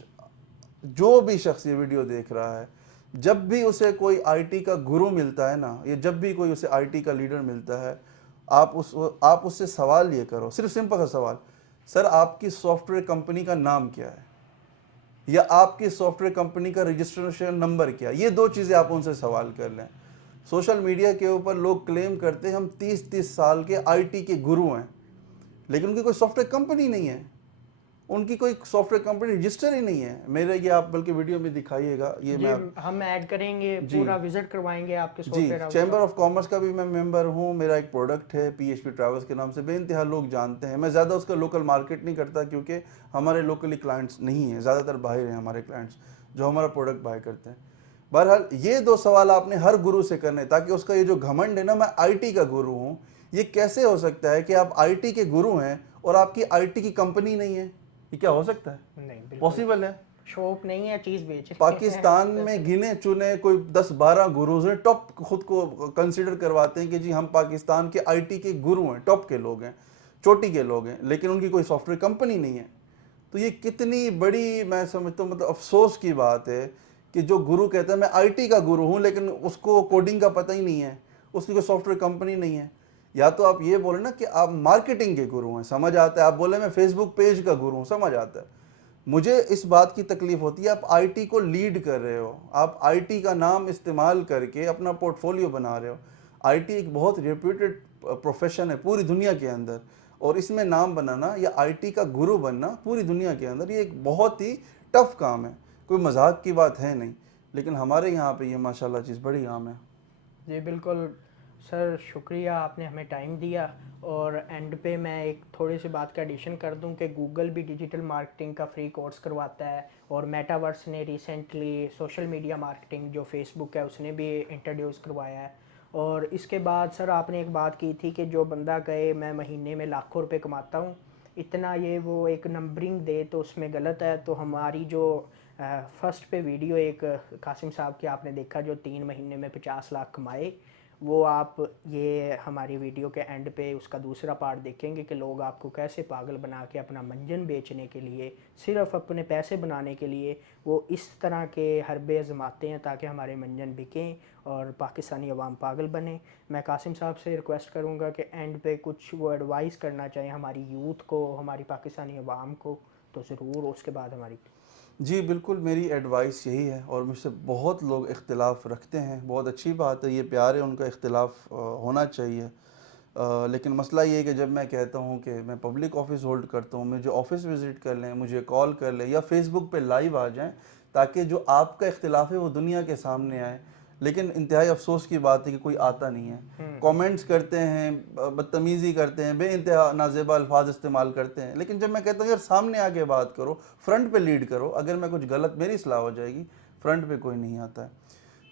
جو بھی شخص یہ ویڈیو دیکھ رہا ہے, جب بھی اسے کوئی آئی ٹی کا گرو ملتا ہے نا, یا جب بھی کوئی اسے آئی ٹی کا لیڈر ملتا ہے, آپ اس سے سوال یہ کرو, صرف سمپل کا سوال, سر آپ کی سافٹ ویئر کمپنی کا نام کیا ہے, یا آپ کی سافٹ ویئر کمپنی کا رجسٹریشن نمبر کیا. یہ 2 چیزیں آپ ان سے سوال کر لیں. سوشل میڈیا کے اوپر لوگ کلیم کرتے ہیں ہم 30 سال کے آئی ٹی کے گرو ہیں, لیکن ان کی کوئی سافٹ ویئر کمپنی نہیں ہے, ان کی کوئی سافٹ ویئر کمپنی رجسٹر ہی نہیں ہے. میرے یہ آپ بلکہ ویڈیو میں دکھائیے گا, یہ جی میں ہم ایڈ کریں گے, پورا وزٹ کروائیں گے آپ کے software house chamber کا. آف کامرس کا بھی میں ممبر ہوں. میرا ایک پروڈکٹ ہے PHP ٹریولز کے نام سے, بے انتہا لوگ جانتے ہیں. میں زیادہ اس کا لوکل مارکیٹ نہیں کرتا کیونکہ ہمارے لوکلی کلائنٹس نہیں ہیں, زیادہ تر باہر ہیں ہمارے کلائنٹس جو ہمارا پروڈکٹ بائی کرتے ہیں. بہرحال یہ 2 سوال آپ نے ہر گرو سے کرنے, تاکہ اس کا یہ جو گھمنڈ ہے نا میں آئی ٹی کا گرو ہوں, یہ کیسے ہو سکتا ہے کہ آپ آئی ٹی کے گرو ہیں اور آپ کی آئی ٹی کی کمپنی نہیں ہے. یہ کیا ہو سکتا ہے؟ نہیں بالکل پاسبل ہے. شاپ نہیں ہے, چیز بیچ. پاکستان میں گنے چنے کوئی 10-12 گروز ہیں, ٹاپ خود کو کنسیڈر کرواتے ہیں کہ جی ہم پاکستان کے آئی ٹی کے گرو ہیں, ٹاپ کے لوگ ہیں, چوٹی کے لوگ ہیں, لیکن ان کی کوئی سافٹ ویئر کمپنی نہیں ہے. تو یہ کتنی بڑی میں سمجھتا ہوں مطلب افسوس کی بات ہے کہ جو گرو کہتا ہے میں آئی ٹی کا گرو ہوں, لیکن اس کو کوڈنگ کا پتہ ہی نہیں ہے, اس کی کوئی سافٹ ویئر کمپنی نہیں ہے. یا تو آپ یہ بولیں نا کہ آپ مارکیٹنگ کے گرو ہیں, سمجھ آتا ہے. آپ بولیں میں فیس بک پیج کا گرو ہوں, سمجھ آتا ہے. مجھے اس بات کی تکلیف ہوتی ہے آپ آئی ٹی کو لیڈ کر رہے ہو, آپ آئی ٹی کا نام استعمال کر کے اپنا پورٹ فولیو بنا رہے ہو. آئی ٹی ایک بہت ریپیوٹیڈ پروفیشن ہے پوری دنیا کے اندر, اور اس میں نام بنانا یا آئی ٹی کا گرو بننا پوری دنیا کے اندر یہ ایک بہت ہی ٹف کام ہے. کوئی مذاق کی بات ہے نہیں, لیکن ہمارے یہاں پہ یہ ماشاءاللہ چیز بڑی عام ہے. جی بالکل سر, شکریہ آپ نے ہمیں ٹائم دیا. اور اینڈ پہ میں ایک تھوڑی سی بات کا ایڈیشن کر دوں کہ گوگل بھی ڈیجیٹل مارکیٹنگ کا فری کورس کرواتا ہے, اور میٹاورس نے ریسنٹلی سوشل میڈیا مارکیٹنگ جو فیس بک ہے اس نے بھی انٹروڈیوس کروایا ہے. اور اس کے بعد سر آپ نے ایک بات کی تھی کہ جو بندہ کہے میں مہینے میں لاکھوں روپے کماتا ہوں, اتنا یہ وہ ایک نمبرنگ دے تو اس میں غلط ہے. تو ہماری جو فرسٹ پہ ویڈیو ایک قاسم صاحب کی آپ نے دیکھا جو 3 مہینے میں 50 لاکھ کمائے, وہ آپ یہ ہماری ویڈیو کے اینڈ پہ اس کا دوسرا پارٹ دیکھیں گے کہ لوگ آپ کو کیسے پاگل بنا کے اپنا منجن بیچنے کے لیے, صرف اپنے پیسے بنانے کے لیے وہ اس طرح کے حربے آزماتے ہیں تاکہ ہمارے منجن بکیں اور پاکستانی عوام پاگل بنے. میں قاسم صاحب سے ریکویسٹ کروں گا کہ اینڈ پہ کچھ وہ ایڈوائز کرنا چاہیں ہماری یوتھ کو, ہماری پاکستانی عوام کو, تو ضرور اس کے بعد ہماری. جی بالکل, میری ایڈوائس یہی ہے, اور مجھ سے بہت لوگ اختلاف رکھتے ہیں, بہت اچھی بات ہے, یہ پیار ہے, ان کا اختلاف ہونا چاہیے. لیکن مسئلہ یہ ہے کہ جب میں کہتا ہوں کہ میں پبلک آفس ہولڈ کرتا ہوں, مجھے آفس وزٹ کر لیں, مجھے کال کر لیں, یا فیس بک پہ لائیو آ جائیں تاکہ جو آپ کا اختلاف ہے وہ دنیا کے سامنے آئے. لیکن انتہائی افسوس کی بات ہے کہ کوئی آتا نہیں ہے, کامنٹس کرتے ہیں, بدتمیزی کرتے ہیں, بے انتہا نازیبا الفاظ استعمال کرتے ہیں. لیکن جب میں کہتا ہوں یار سامنے آ کے بات کرو, فرنٹ پہ لیڈ کرو, اگر میں کچھ غلط میری اصلاح ہو جائے گی, فرنٹ پہ کوئی نہیں آتا ہے.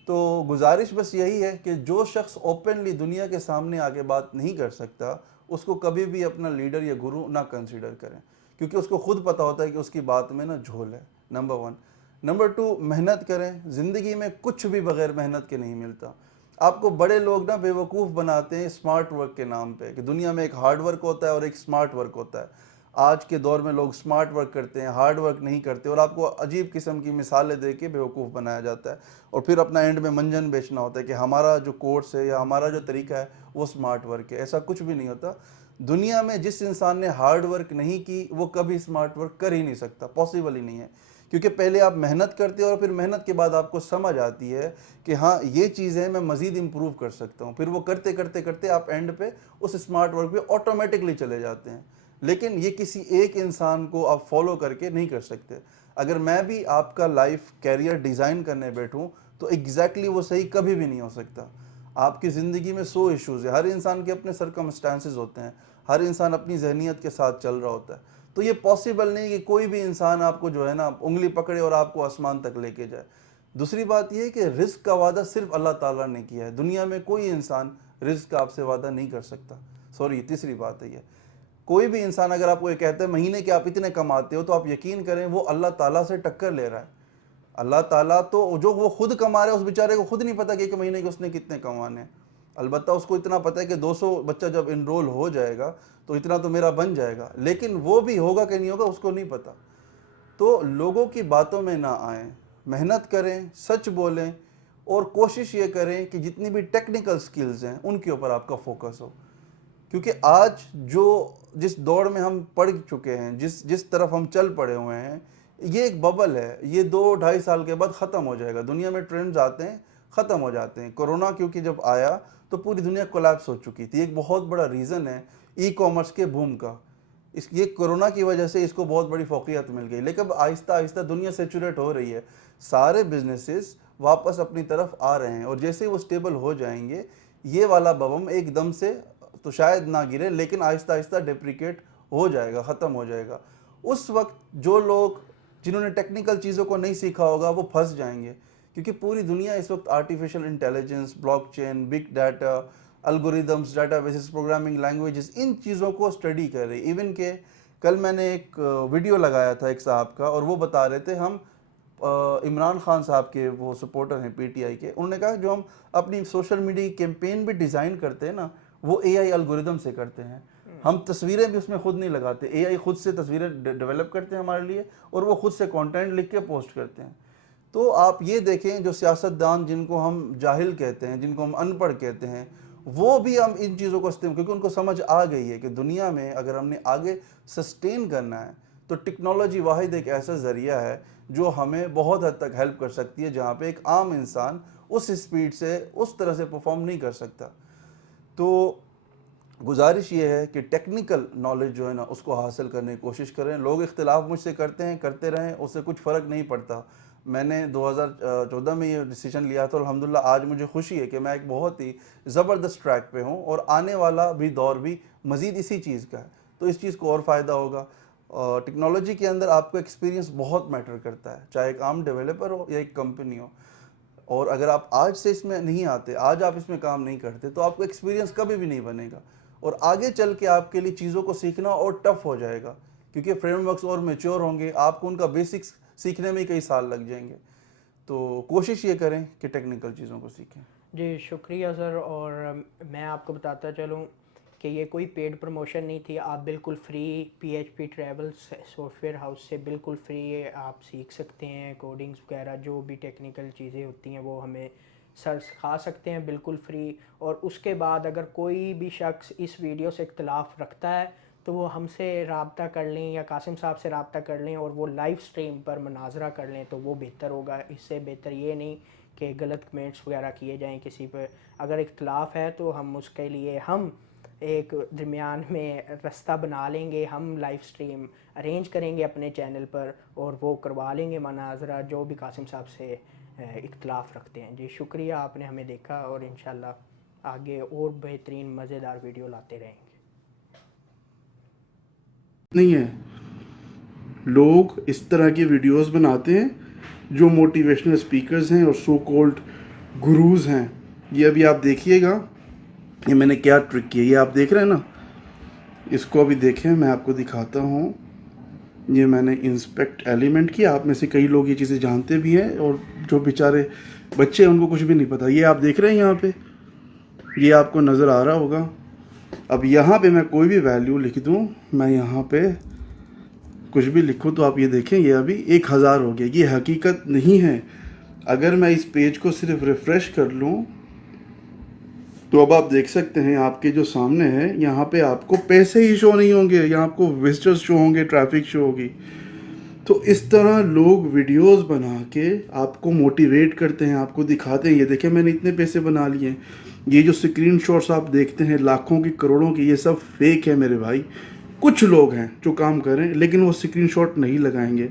تو گزارش بس یہی ہے کہ جو شخص اوپنلی دنیا کے سامنے آ کے بات نہیں کر سکتا اس کو کبھی بھی اپنا لیڈر یا گرو نہ کنسیڈر کریں، کیونکہ اس کو خود پتہ ہوتا ہے کہ اس کی بات میں نا جھول ہے. نمبر 1. نمبر 2، محنت کریں. زندگی میں کچھ بھی بغیر محنت کے نہیں ملتا. آپ کو بڑے لوگ نا بے وقوف بناتے ہیں اسمارٹ ورک کے نام پہ، کہ دنیا میں ایک ہارڈ ورک ہوتا ہے اور ایک اسمارٹ ورک ہوتا ہے. آج کے دور میں لوگ اسمارٹ ورک کرتے ہیں، ہارڈ ورک نہیں کرتے، اور آپ کو عجیب قسم کی مثالیں دے کے بے وقوف بنایا جاتا ہے، اور پھر اپنا اینڈ میں منجن بیچنا ہوتا ہے کہ ہمارا جو کورس ہے یا ہمارا جو طریقہ ہے وہ اسمارٹ ورک ہے. ایسا کچھ بھی نہیں ہوتا. دنیا میں جس انسان نے ہارڈ ورک نہیں کی وہ کبھی اسمارٹ ورک کر ہی نہیں سکتا، پاسبل ہی نہیں ہے. کیونکہ پہلے آپ محنت کرتے ہو اور پھر محنت کے بعد آپ کو سمجھ آتی ہے کہ ہاں یہ چیزیں میں مزید امپروو کر سکتا ہوں. پھر وہ کرتے کرتے کرتے آپ اینڈ پہ اس اسمارٹ ورک پہ آٹومیٹکلی چلے جاتے ہیں. لیکن یہ کسی ایک انسان کو آپ فالو کر کے نہیں کر سکتے. اگر میں بھی آپ کا لائف کیریئر ڈیزائن کرنے بیٹھوں تو ایگزیکٹلی وہ صحیح کبھی بھی نہیں ہو سکتا. آپ کی زندگی میں 100 ایشوز ہیں، ہر انسان کے اپنے سرکمسٹانسز ہوتے ہیں، ہر انسان اپنی ذہنیت کے ساتھ چل رہا ہوتا ہے. تو یہ پاسبل نہیں کہ کوئی بھی انسان آپ کو جو ہے نا انگلی پکڑے اور آپ کو آسمان تک لے کے جائے. دوسری بات یہ ہے کہ رزق کا وعدہ صرف اللہ تعالیٰ نے کیا ہے. دنیا میں کوئی انسان رزق کا آپ سے وعدہ نہیں کر سکتا. تیسری بات ہے یہ، کوئی بھی انسان اگر آپ کو یہ کہتا ہے مہینے کے آپ اتنے کماتے ہو، تو آپ یقین کریں وہ اللہ تعالیٰ سے ٹکر لے رہا ہے. اللہ تعالیٰ تو جو وہ خود کما رہا ہے اس بیچارے کو خود نہیں پتا کہ ایک مہینے کے اس نے کتنے کمانے ہیں. البتہ اس کو اتنا پتا ہے کہ 200 بچہ جب انرول ہو جائے گا تو اتنا تو میرا بن جائے گا، لیکن وہ بھی ہوگا کہ نہیں ہوگا اس کو نہیں پتا. تو لوگوں کی باتوں میں نہ آئیں، محنت کریں، سچ بولیں، اور کوشش یہ کریں کہ جتنی بھی ٹیکنیکل سکلز ہیں ان کے اوپر آپ کا فوکس ہو. کیونکہ آج جس دوڑ میں ہم پڑ چکے ہیں، جس طرف ہم چل پڑے ہوئے ہیں، یہ ایک ببل ہے. یہ 2-2.5 سال کے بعد ختم ہو جائے گا. دنیا میں ٹرینڈز آتے ہیں، ختم ہو جاتے ہیں. کورونا کیونکہ جب آیا تو پوری دنیا کولیپس ہو چکی تھی. ایک بہت بڑا ریزن ہے ای کامرس کے بوم کا. یہ کورونا کی وجہ سے اس کو بہت بڑی فوقیت مل گئی. لیکن اب آہستہ آہستہ دنیا سیچوریٹ ہو رہی ہے، سارے بزنسز واپس اپنی طرف آ رہے ہیں، اور جیسے وہ سٹیبل ہو جائیں گے یہ والا بم ایک دم سے تو شاید نہ گرے، لیکن آہستہ آہستہ ڈیپریکیٹ ہو جائے گا، ختم ہو جائے گا. اس وقت جو لوگ جنہوں نے ٹیکنیکل چیزوں کو نہیں سیکھا ہوگا وہ پھنس جائیں گے. کیونکہ پوری دنیا اس وقت artificial intelligence, blockchain, big data, algorithms, databases, programming languages, ان چیزوں کو اسٹڈی کر رہی. ایون کہ کل میں نے ایک ویڈیو لگایا تھا ایک صاحب کا، اور وہ بتا رہے تھے ہم عمران خان صاحب کے وہ سپورٹر ہیں PTI کے. انہوں نے کہا جو ہم اپنی سوشل میڈیا کیمپین بھی ڈیزائن کرتے ہیں نا وہ AI الگوریدم سے کرتے ہیں. ہم تصویریں بھی اس میں خود نہیں لگاتے، AI خود سے تصویریں ڈیولپ کرتے ہیں ہمارے لیے، اور وہ خود سے کانٹینٹ لکھ کے پوسٹ کرتے ہیں. تو آپ یہ دیکھیں جو سیاستدان جن کو ہم جاہل کہتے ہیں، جن کو ہم ان پڑھ کہتے ہیں، وہ بھی ہم ان چیزوں کو استعمال، کیونکہ ان کو سمجھ آ گئی ہے کہ دنیا میں اگر ہم نے آگے سسٹین کرنا ہے تو ٹیکنالوجی واحد ایک ایسا ذریعہ ہے جو ہمیں بہت حد تک ہیلپ کر سکتی ہے، جہاں پہ ایک عام انسان اس سپیڈ سے اس طرح سے پرفارم نہیں کر سکتا. تو گزارش یہ ہے کہ ٹیکنیکل نالج جو ہے نا اس کو حاصل کرنے کی کوشش کریں. لوگ اختلاف مجھ سے کرتے ہیں، کرتے رہیں، اس سے کچھ فرق نہیں پڑتا. میں نے 2014 میں یہ ڈیسیجن لیا تھا، الحمدللہ آج مجھے خوشی ہے کہ میں ایک بہت ہی زبردست ٹریک پہ ہوں، اور آنے والا بھی دور بھی مزید اسی چیز کا ہے. تو اس چیز کو اور فائدہ ہوگا. ٹیکنالوجی کے اندر آپ کا ایکسپیرینس بہت میٹر کرتا ہے، چاہے ایک عام ڈیولپر ہو یا ایک کمپنی ہو. اور اگر آپ آج سے اس میں نہیں آتے، آج آپ اس میں کام نہیں کرتے، تو آپ کو ایکسپیرینس کبھی بھی نہیں بنے گا، اور آگے چل کے آپ کے لیے چیزوں کو سیکھنا اور ٹف ہو جائے گا. کیونکہ فریم ورکس اور میچور ہوں گے، آپ کو ان کا بیسکس سیکھنے میں کئی سال لگ جائیں گے. تو کوشش یہ کریں کہ ٹیکنیکل چیزوں کو سیکھیں. جی شکریہ سر. اور میں آپ کو بتاتا چلوں کہ یہ کوئی پیڈ پروموشن نہیں تھی. آپ بالکل free PHP travel soft where house سے بالکل فری آپ سیکھ سکتے ہیں. کوڈنگز وغیرہ جو بھی ٹیکنیکل چیزیں ہوتی ہیں وہ ہمیں سر سکھا سکتے ہیں بالکل فری. اور اس کے بعد اگر کوئی بھی شخص اس ویڈیو سے اختلاف رکھتا ہے تو وہ ہم سے رابطہ کر لیں یا قاسم صاحب سے رابطہ کر لیں، اور وہ لائیو سٹریم پر مناظرہ کر لیں، تو وہ بہتر ہوگا. اس سے بہتر یہ نہیں کہ غلط کمنٹس وغیرہ کیے جائیں کسی پہ. اگر اختلاف ہے تو ہم اس کے لیے ہم ایک درمیان میں رستہ بنا لیں گے. ہم لائیو سٹریم ارینج کریں گے اپنے چینل پر، اور وہ کروا لیں گے مناظرہ جو بھی قاسم صاحب سے اختلاف رکھتے ہیں. جی شکریہ، آپ نے ہمیں دیکھا، اور انشاءاللہ آگے اور بہترین مزیدار ویڈیو لاتے رہیں گے. نہیں ہے، لوگ اس طرح کی ویڈیوز بناتے ہیں جو موٹیویشنل سپیکرز ہیں اور سو کولڈ گروز ہیں. یہ ابھی آپ دیکھیے گا، یہ میں نے کیا ٹرک کیا، یہ آپ دیکھ رہے ہیں نا، اس کو ابھی دیکھیں، میں آپ کو دکھاتا ہوں. یہ میں نے انسپیکٹ ایلیمنٹ کی. آپ میں سے کئی لوگ یہ چیزیں جانتے بھی ہیں، اور جو بیچارے بچے ہیں ان کو کچھ بھی نہیں پتہ. یہ آپ دیکھ رہے ہیں یہاں پہ، یہ آپ کو نظر آ رہا ہوگا. اب یہاں پہ میں کوئی بھی ویلیو لکھ دوں، میں یہاں پہ کچھ بھی لکھوں تو آپ یہ دیکھیں یہ ابھی 1000 ہو گیا. یہ حقیقت نہیں ہے. اگر میں اس پیج کو صرف ریفریش کر لوں تو اب آپ دیکھ سکتے ہیں آپ کے جو سامنے ہے، یہاں پہ آپ کو پیسے ہی شو نہیں ہوں گے، یہاں آپ کو وزٹرز شو ہوں گے، ٹریفک شو ہوگی. تو اس طرح لوگ ویڈیوز بنا کے آپ کو موٹیویٹ کرتے ہیں، آپ کو دکھاتے ہیں یہ دیکھیں میں نے اتنے پیسے بنا لیے. یہ جو سکرین شاٹس آپ دیکھتے ہیں لاکھوں کی کروڑوں کی، یہ سب فیک ہے میرے بھائی. کچھ لوگ ہیں جو کام کریں لیکن وہ سکرین شاٹ نہیں لگائیں گے.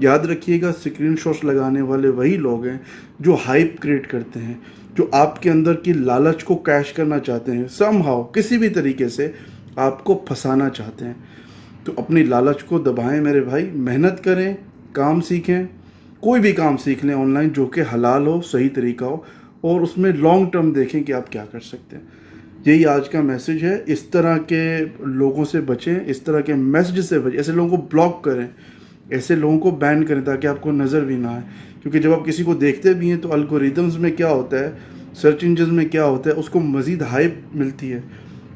یاد رکھیے گا، سکرین شاٹس لگانے والے وہی لوگ ہیں جو ہائپ کریٹ کرتے ہیں، جو آپ کے اندر کی لالچ کو کیش کرنا چاہتے ہیں. سم ہاؤ کسی بھی طریقے سے آپ کو پھنسانا چاہتے ہیں. تو اپنی لالچ کو دبائیں میرے بھائی، محنت کریں، کام سیکھیں. کوئی بھی کام سیکھ لیں آن لائن جو کہ حلال ہو، صحیح طریقہ ہو، اور اس میں لانگ ٹرم دیکھیں کہ آپ کیا کر سکتے ہیں. یہی آج کا میسج ہے. اس طرح کے لوگوں سے بچیں، اس طرح کے میسج سے بچیں. ایسے لوگوں کو بلاک کریں، ایسے لوگوں کو بین کریں تاکہ آپ کو نظر بھی نہ آئے. کیونکہ جب آپ کسی کو دیکھتے بھی ہیں تو الگوریدمز میں کیا ہوتا ہے، سرچ انجنز میں کیا ہوتا ہے، اس کو مزید ہائپ ملتی ہے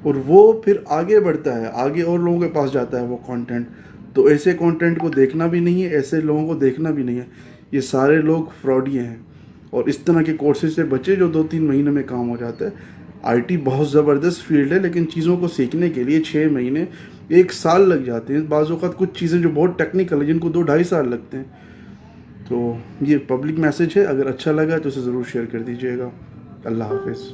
اور وہ پھر آگے بڑھتا ہے، آگے اور لوگوں کے پاس جاتا ہے وہ کانٹینٹ. تو ایسے کانٹینٹ کو دیکھنا بھی نہیں ہے، ایسے لوگوں کو دیکھنا بھی نہیں ہے. یہ سارے لوگ فراڈی ہیں. اور اس طرح کے کورسز سے بچے جو 2-3 مہینے میں کام ہو جاتا ہے. آئی ٹی بہت زبردست فیلڈ ہے، لیکن چیزوں کو سیکھنے کے لیے 6 مہینے 1 سال لگ جاتے ہیں. بعض اوقات کچھ چیزیں جو بہت ٹیکنیکل ہیں جن کو 2-2.5 سال لگتے ہیں. تو یہ پبلک میسج ہے، اگر اچھا لگا تو اسے ضرور شیئر کر دیجیے گا. اللہ حافظ.